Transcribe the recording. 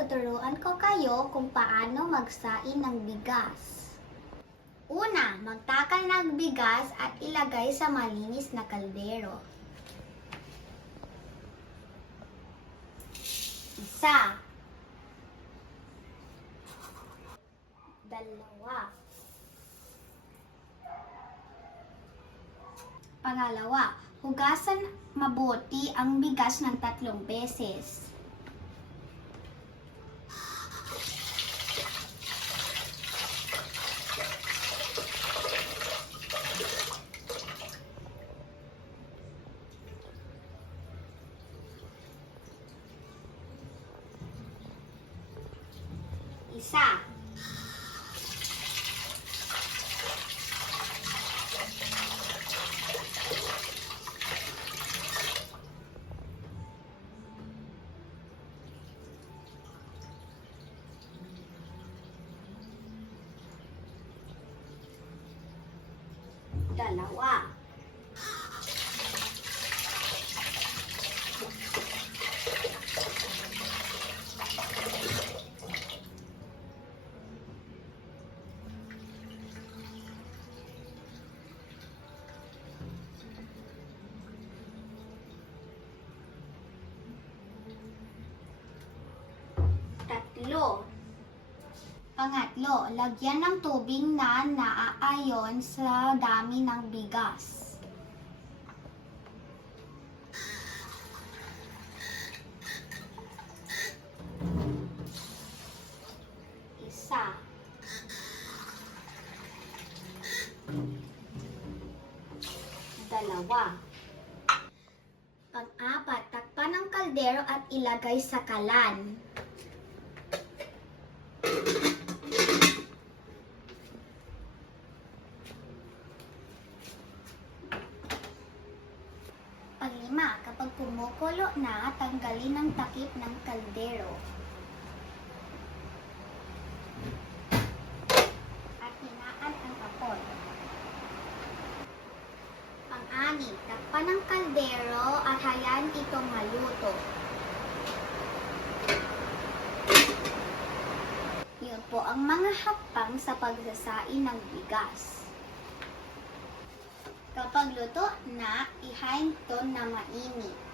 tuturuan ko kayo kung paano magsain ng bigas. Una, magtakal ng bigas at ilagay sa malinis na kaldero. Isa. Dalawa. Pangalawa, hugasan mabuti ang bigas ng 3 beses. Isa. Dalawa. Tatlo. Pangatlo, lagyan ng tubig na naaayon sa dami ng bigas. Isa. Dalawa. Pang-apat, takpan ng kaldero at ilagay sa kalan. Panglima, kapag kumukulo na, tanggalin ang takip ng kaldero. At hinaan ang apoy. Pang-anim, takpan ng kaldero at hayaan itong maluto. Yun po ang mga hakbang sa pagsasain ng bigas. Kapag luto na, ihain ito na mainit.